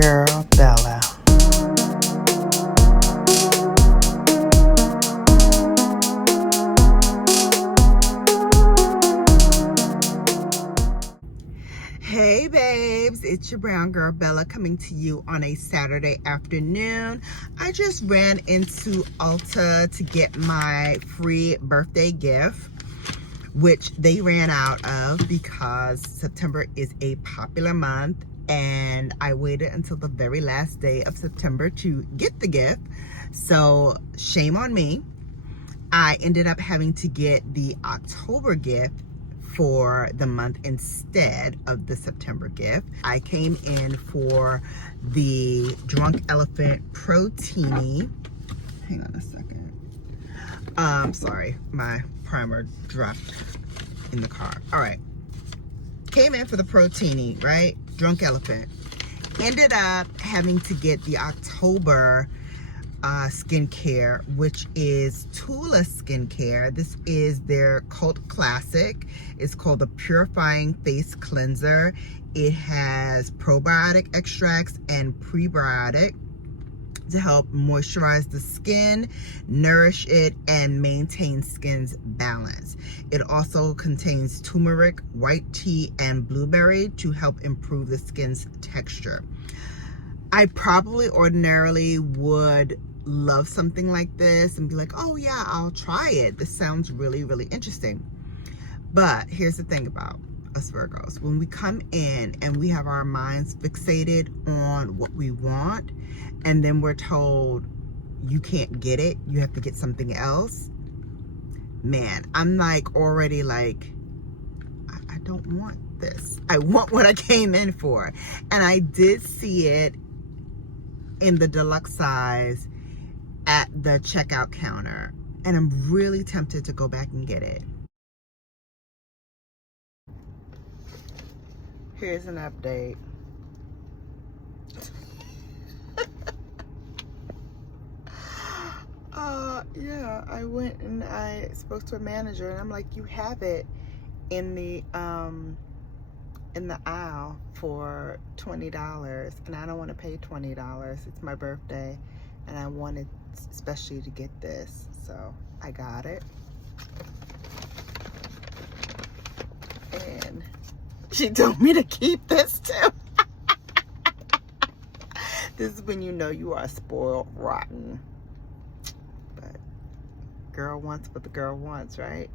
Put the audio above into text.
Girl Bella. Hey babes, it's your brown girl Bella coming to you on a Saturday afternoon. I just ran into Ulta to get my free birthday gift, which they ran out of because September is a popular month and I waited until the very last day of September to get the gift. So shame on me. I ended up having to get the October gift for the month instead of the September gift. I came in for the Drunk Elephant Protini. Hang on a second. Sorry, my primer dropped in the car. All right. Came in for the Protini, right? Drunk Elephant. Ended up having to get the October skincare, which is Tula Skincare. This is their cult classic. It's called the Purifying Face Cleanser. It has probiotic extracts and prebiotic to help moisturize the skin, nourish it, and maintain skin's balance. It also contains turmeric, white tea, and blueberry to help improve the skin's texture. I probably ordinarily would love something like this and be like, oh yeah, I'll try it. This sounds really, really interesting. But here's the thing about us Virgos. When we come in and we have our minds fixated on what we want, and then we're told you can't get it, you have to get something else. Man, I'm like already like, I don't want this. I want what I came in for. And I did see it in the deluxe size at the checkout counter, and I'm really tempted to go back and get it. Here's an update. Yeah, I went and I spoke to a manager and I'm like, you have it in the aisle for $20 and I don't want to pay $20. It's my birthday and I wanted especially to get this, so I got it. And she told me to keep this too. This is when you know you are spoiled rotten. But girl wants what the girl wants, right?